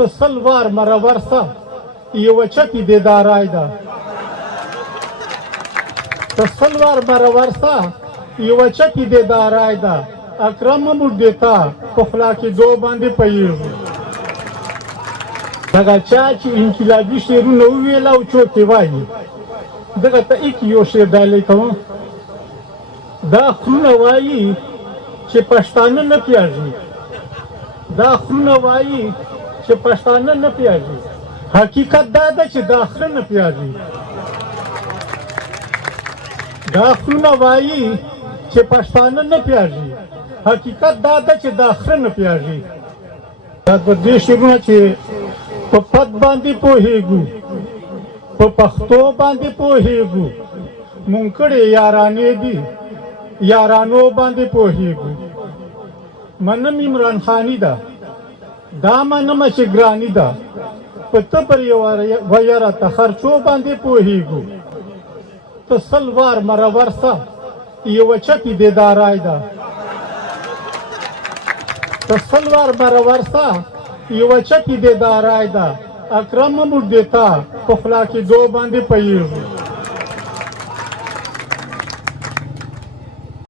ته سلوار مره ورسه یوه چپې دې دارای ده ته سلوار مره ورسه یوه چپې دې دارای ده اکرم موږ دیتا په خلا کې دو باندې پوهېږو دغه چا چې انقلابي شعرونه وویل او څوک یې وایي دغه ته ایک یو شعر ډالۍ کوم دا خرونه وایي چې پښتانه نه پیاږي دا خرونه وایي چې پښتانه نه پیاږي حقیقت دا ده چې دا خره نه پیاږي دا خرونه وایي چې پښتانه نه پیاږي حقیقت دا ده چې دا خره نه پیاږي دا په دې شعرونه چې په پد باندې پوهېږو په پښتو باندې پوهېږو مونږ کړې یارانې دي یارانو باندې پوهېږو منم عمران خاني ده دا منمه چې ګراني ده په ته پر ویره ته خرچو باندې پوهېږو ته سلوار مره ورسه یوه چپې دې دارای ده ته سلوار مره ورسه یوه چپې دې دارای ده اکرم موږ دیتا په خلا کې دو باندې پوهېږو